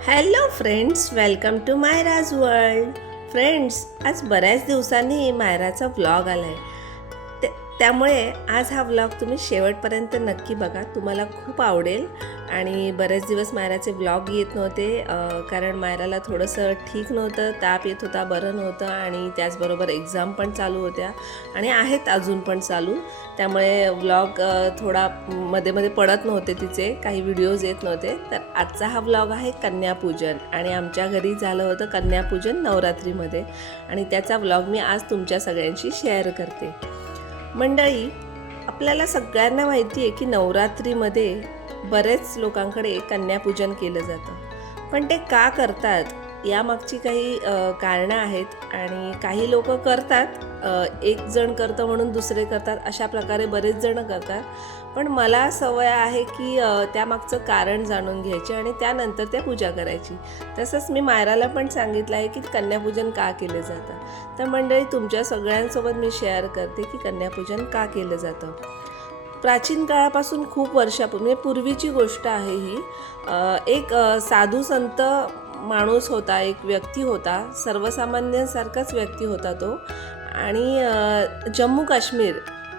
Hello friends welcome to Mayraj world friends आज बऱ्याच दिवसांनी मायराचा व्लॉग आला आहे त्यामुळे आज हा व्लॉग तुम्ही शेवटपर्यंत नक्की बघा. तुम्हाला खूप आवडेल. आणि बरेच दिवस मायराचे व्लॉग येत नव्हते. कारण मायराला थोडंसं ठीक नव्हतं ताप येत होता बरं नव्हतं आणि त्याचबरोबर एक्झाम पण चालू होत्या आणि आहेत अजून पण चालू. त्यामुळे व्लॉग थोडा मध्ये मध्ये पडत नव्हते तिचे काही व्हिडिओज येत नव्हते. तर आजचा हा व्लॉग आहे कन्यापूजन आणि आमच्या घरी झालं होतं कन्यापूजन नवरात्रीमध्ये. आणि त्याचा व्लॉग मी आज तुमच्या सगळ्यांशी शेअर करते. मंडळी आपल्याला सगळ्यांना माहिती आहे की नवरात्रीमध्ये बरेच लोकांकडे कन्यापूजन केलं जातं. पण ते का करतात यामागची काही कारणं आहेत आणि काही लोक करतात. एक जण करतं म्हणून दुसरे करतात. अशा प्रकारे बरेच जण करतात. पण मला सवय आहे की त्यामागचं कारण जाणून घ्यायची आणि त्यानंतर त्या पूजा करायची. तसंच मी मायराला पण सांगितलं आहे की कन्यापूजन का केलं जातं? तर मंडळी तुमच्या सगळ्यांसोबत मी शेअर करते की कन्यापूजन का केलं जातं? प्राचीन काळापासून खूप वर्षापूर्वी म्हणजे पूर्वीची गोष्ट आहे ही एक साधू संत माणूस होता एक व्यक्ती होता सर्वसामान्यांसारखाच व्यक्ती होता तो. आणि जम्मू काश्मीर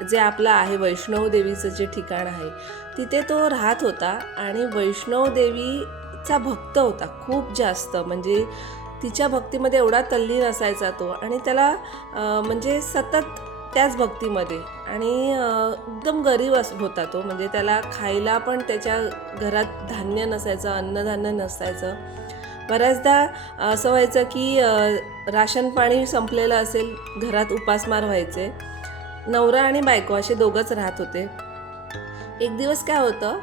जे आपलं आहे वैष्णव देवीचं जे ठिकाण आहे तिथे तो राहत होता आणि वैष्णव देवीचा भक्त होता खूप जास्त. म्हणजे तिच्या भक्तीमध्ये एवढा तल्लीन असायचा तो आणि त्याला म्हणजे सतत त्याच भक्तीमध्ये आणि एकदम गरीब अस होता तो. म्हणजे त्याला खायला पण त्याच्या घरात धान्य नसायचं अन्नधान्य नसायचं. बऱ्याचदा असं व्हायचं की राशन पाणी संपलेलं असेल घरात उपासमार व्हायचे. नवरा आणि बायको असे दोघंच राहत होते. एक दिवस काय होतं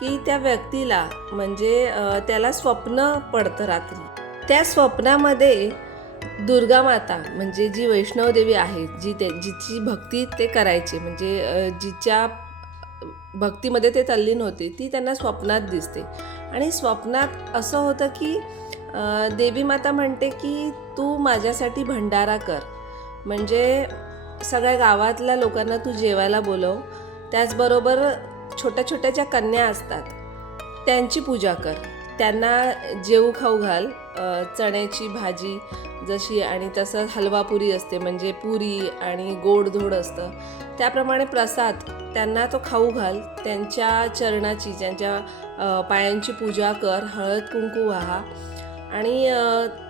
की त्या व्यक्तीला म्हणजे त्याला स्वप्न पडतं रात्री. त्या स्वप्नामध्ये दुर्गा माता म्हणजे जी वैष्णव देवी आहे जी ते जिची भक्ती ते करायचे म्हणजे जिच्या भक्तीमध्ये ते तल्लीन होते ती त्यांना स्वप्नात दिसते. आणि स्वप्नात असं होतं की देवी माता म्हणते की तू माझ्यासाठी भंडारा कर. म्हणजे सगळ्या गावातल्या लोकांना तू जेवायला बोलव. त्याचबरोबर छोट्या छोट्या ज्या कन्या असतात त्यांची पूजा कर. त्यांना जेऊ खाऊ घाल चण्याची भाजी जशी आणि तसं हलवा पुरी असते म्हणजे पुरी आणि गोडधोड असतं. त्याप्रमाणे प्रसाद त्यांना तो खाऊ घाल. त्यांच्या चरणाची त्यांच्या पायांची पूजा कर. हळद कुंकू वाहा. आणि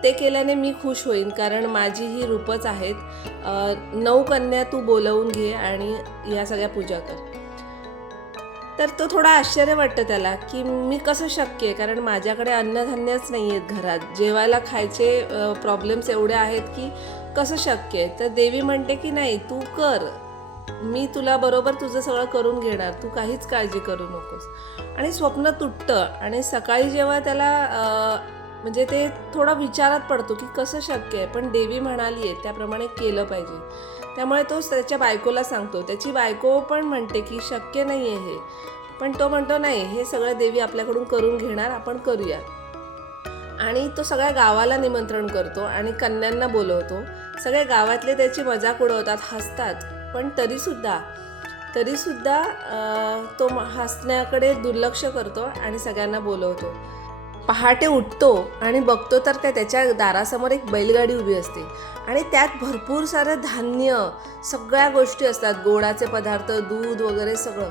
ते केल्याने मी खुश होईन कारण माझी ही रूपच आहेत नऊ कन्या तू बोलवून घे आणि ह्या सगळ्या पूजा कर. तर तो थोडा आश्चर्य वाटतं त्याला की मी कसं शक्य आहे? कारण माझ्याकडे अन्नधान्यच नाही आहेत घरात. जेवायला खायचे प्रॉब्लेम्स एवढे आहेत की कसं शक्य आहे? तर देवी म्हणते की नाही तू कर. मी तुला बरोबर तुझं सगळं करून घेणार. तू काहीच काळजी करू नकोस. आणि स्वप्न तुटतं आणि सकाळी जेव्हा त्याला म्हणजे ते थोडा विचारात पडतो की कसं शक्य आहे. पण देवी म्हणाली आहे त्याप्रमाणे केलं पाहिजे. त्यामुळे तो त्याच्या बायकोला सांगतो. त्याची बायको पण म्हणते की शक्य नाही आहे हे. पण तो म्हणतो नाही हे सगळं देवी आपल्याकडून करून घेणार आपण करूया. आणि तो सगळ्या गावाला निमंत्रण करतो आणि कन्यांना बोलवतो. सगळे गावातले त्याची मजाक उडवतात हसतात. पण तरीसुद्धा तरीसुद्धा तो हसण्याकडे दुर्लक्ष करतो आणि सगळ्यांना बोलवतो. पहाटे उठतो आणि बघतो तर काय त्याच्या दारासमोर एक बैलगाडी उभी असते. आणि त्यात भरपूर सारं धान्य सगळ्या गोष्टी असतात. गोडाचे पदार्थ दूध वगैरे सगळं.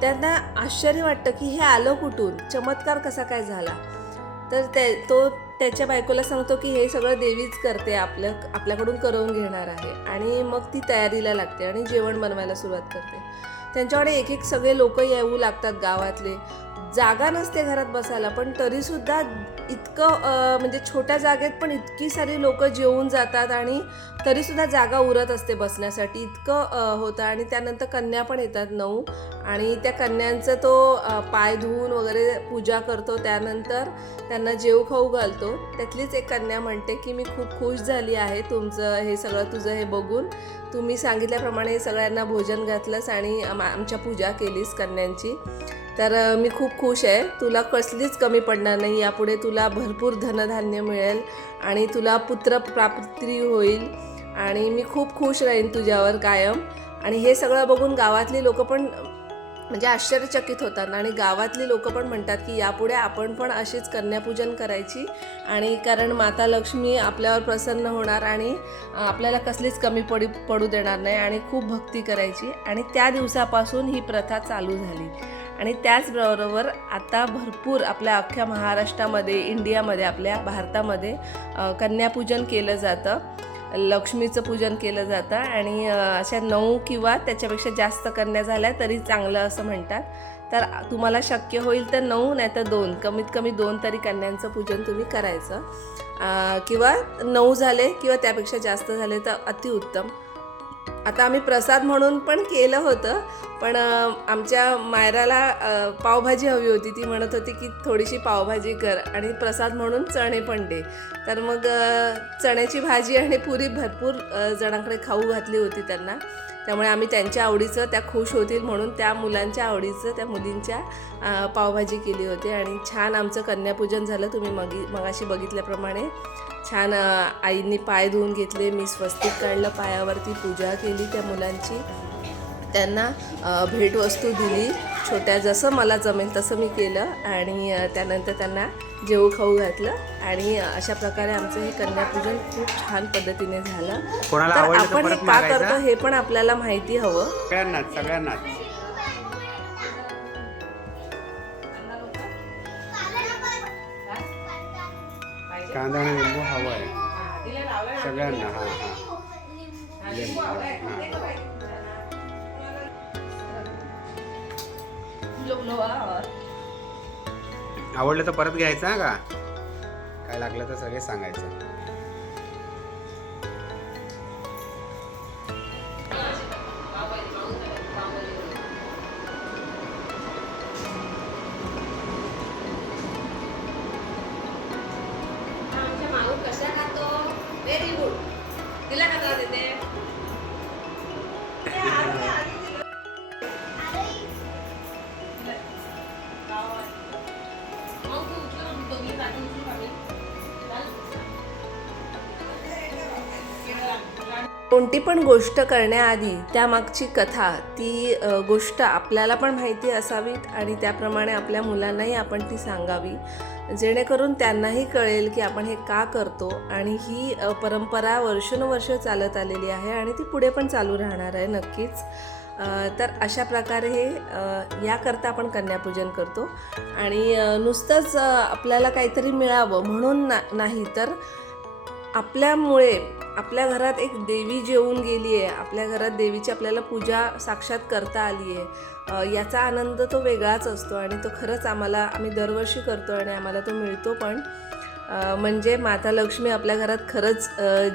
त्यांना आश्चर्य वाटतं की हे आलं कुठून? चमत्कार कसा काय झाला? तर ते तो त्याच्या बायकोला सांगतो की हे सगळं देवीच करते आपलं आपल्याकडून करवून घेणार आहे. आणि मग ती तयारीला लागते आणि जेवण बनवायला सुरुवात करते. त्यांच्याकडे एक एक सगळे लोक येऊ लागतात गावातले. जागा नसते घरात बसायला पण तरीसुद्धा इतकं म्हणजे छोट्या जागेत पण इतकी सारी लोक जेवून जातात आणि तरीसुद्धा जागा उरत असते बसण्यासाठी. इतकं होतं आणि त्यानंतर कन्या पण येतात नऊ. आणि त्या कन्यांचं तो पाय धुवून वगैरे पूजा करतो. त्यानंतर त्यांना जेव खाऊ घालतो. त्यातलीच एक कन्या म्हणते की मी खूप खुश झाली आहे तुमचं हे सगळं तुझं हे बघून. तुम्ही सांगितल्याप्रमाणे सगळ्यांना भोजन घातलंस आणि आमच्या पूजा केलीस कन्यांची. तर मी खूप खुश आहे. तुला कसलीच कमी पडणार नाही. यापुढे तुला भरपूर धनधान्य मिळेल आणि तुला पुत्र प्राप्ती होईल. आणि मी खूप खुश राहीन तुझ्यावर कायम. आणि हे सगळं बघून गावातली लोक पण म्हणजे आश्चर्यचकित होतात. आणि गावातली लोक पण म्हणतात की यापुढे आपण पण अशीच कन्यापूजन करायची. आणि कारण माता लक्ष्मी आपल्यावर प्रसन्न होणार आणि आपल्याला कसलीच कमी पडी पडू देणार नाही. आणि खूप भक्ती करायची. आणि त्या दिवसापासून ही प्रथा चालू झाली. आणि त्याचबरोबर आता भरपूर आपल्या अख्ख्या महाराष्ट्रामध्ये इंडियामध्ये आपल्या भारतामध्ये कन्यापूजन केलं जातं. लक्ष्मीचं पूजन केलं जातं आणि अशा नऊ किंवा त्याच्यापेक्षा जास्त कन्या झाल्या तरी चांगलं असं म्हणतात. तर तुम्हाला शक्य होईल तर नऊ नाही तर दोन. कमीत कमी दोन तरी कन्यांचं पूजन तुम्ही करायचं. किंवा नऊ झाले किंवा त्यापेक्षा जास्त झाले तर अतिउत्तम. आता आम्ही प्रसाद म्हणून पण केलं होतं पण आमच्या मायराला पावभाजी हवी होती. ती म्हणत होती की थोडीशी पावभाजी कर आणि प्रसाद म्हणून चणे पण दे. तर मग चण्याची भाजी आणि पुरी भरपूर जणांकडे खाऊ घातली होती त्यांना. त्यामुळे आम्ही त्यांच्या आवडीचं त्या खुश होतील म्हणून त्या मुलांच्या आवडीचं त्या मुलींच्या पावभाजी केली होती. आणि छान आमचं कन्यापूजन झालं. तुम्ही मगी मगाशी बघितल्याप्रमाणे छान आईंनी पाय धुवून घेतले. मी स्वस्तिक काढलं पायावरती पूजा केली त्या मुलांची. त्यांना भेटवस्तू दिली. छोट्या जसं मला जमेल तसं मी केलं. आणि त्यानंतर त्यांना जेवू खाऊ घातलं आणि अशा प्रकारे आमचं हे कन्यापूजन खूप छान पद्धतीने झालं. कोणाला तर आवडलं तर आपण हे परत का मागायचं. करतो हे पण आपल्याला माहिती हवं. सगळ्यांनाच सगळ्यांनाच. कांदा आणि लिंबू हवं आहे. सगळ्यांना हां हां. लिंबू हां. आवडलं तर परत घ्यायचं का? काय लागलं तर सगळे सांगायचं. कशा तिला कसा देते? कोणती पण गोष्ट करण्याआधी त्यामागची कथा ती गोष्ट आपल्याला पण माहिती असावीत आणि त्याप्रमाणे आपल्या मुलांनाही आपण ती सांगावी. जेणेकरून त्यांनाही कळेल की आपण हे का करतो आणि ही परंपरा वर्षानुवर्ष चालत आलेली आहे आणि ती पुढे पण चालू राहणार आहे नक्कीच. तर अशा प्रकारे हे याकरता आपण कन्यापूजन करतो आणि नुसतंच आपल्याला काहीतरी मिळावं म्हणून ना नाही तर आपल्यामुळे आपल्या घरात एक देवी जेवून गेली आहे. आपल्या घरात देवीची आपल्याला पूजा साक्षात करता आली आहे. याचा आनंद तो वेगळाच असतो आणि तो खरंच आम्हाला आम्ही दरवर्षी करतो आणि आम्हाला तो मिळतो पण म्हणजे माता लक्ष्मी आपल्या घरात खरंच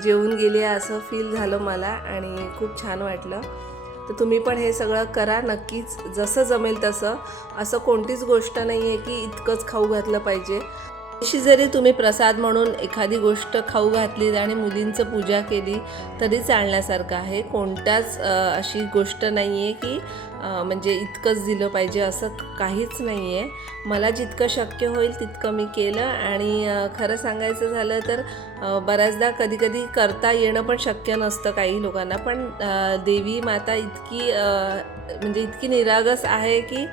जेवून गेली आहे असं फील झालं मला आणि खूप छान वाटलं. तर तुम्ही पण हे सगळं करा नक्कीच जसं जमेल तसं. असं कोणतीच गोष्ट नाही आहे की इतकंच खाऊ घातलं पाहिजे. अशी जरी तुम्ही प्रसाद म्हणून एखादी गोष्ट खाऊ घातली आणि मुलींचं पूजा केली तरी चालण्यासारखं आहे. कोणत्याच अशी गोष्ट नाही आहे की म्हणजे इतकंच दिलं पाहिजे असं काहीच नाही आहे मला जितकं शक्य होईल तितकं मी केलं आणि खरं सांगायचं झालं तर बऱ्याचदा कधीकधी करता येणं पण शक्य नसतं काही लोकांना. पण देवी माता इतकी म्हणजे इतकी निरागस आहे की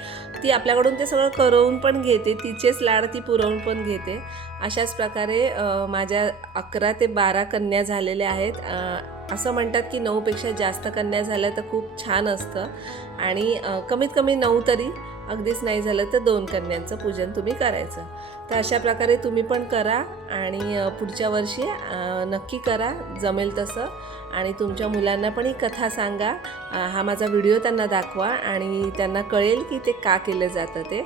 ती आपल्याकडून ते सगळं करवून पण घेते तिचेच लाड ती पुरवून पण घेते. अशाच प्रकारे माझ्या अकरा ते बारा कन्या झालेल्या आहेत. असं म्हणतात की नऊपेक्षा जास्त कन्या झाल्या तर खूप छान असतं. आणि कमीत कमी नऊ तरी अगदीच नाही झालं तर दोन कन्यांचं पूजन तुम्ही करायचं. तर अशा प्रकारे तुम्ही पण करा आणि पुढच्या वर्षी नक्की करा जमेल तसं. आणि तुमच्या मुलांना पण ही कथा सांगा. हा माझा व्हिडिओ त्यांना दाखवा आणि त्यांना कळेल की ते का केलं जातं ते.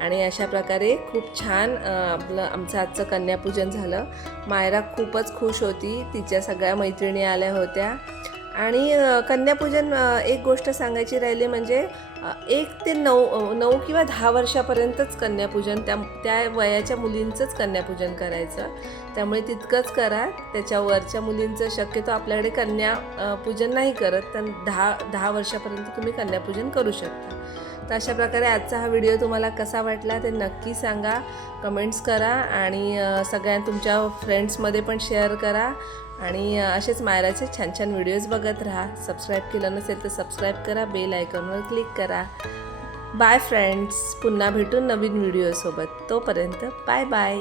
आणि अशा प्रकारे खूप छान आपलं आमचं आजचं कन्यापूजन झालं. मायरा खूपच खुश होती. तिच्या सगळ्या मैत्रिणी आल्या होत्या. आणि कन्यापूजन एक गोष्ट सांगायची राहिली म्हणजे एक ते नऊ नऊ किंवा दहा वर्षापर्यंतच कन्यापूजन त्या त्या वयाच्या मुलींचंच कन्यापूजन करायचं. त्यामुळे तितकंच करा. त्याच्यावरच्या मुलींचं शक्यतो आपल्याकडे कन्या पूजन नाही करत तर दहा दहा वर्षापर्यंत तुम्ही कन्यापूजन करू शकता. तर अशा प्रकारे आजचा हा व्हिडिओ तुम्हाला कसा वाटला ते नक्की सांगा. कमेंट्स करा आणि सगळ्या तुमच्या फ्रेंड्समध्ये पण शेअर करा. आणि असेच मायराचे छान छान व्हिडिओज बघत राहा. सबस्क्राईब केलं नसेल तर सबस्क्राईब करा. बेल आयकॉनवर क्लिक करा. बाय फ्रेंड्स पुन्हा भेटून नवीन व्हिडिओसोबत तोपर्यंत बाय बाय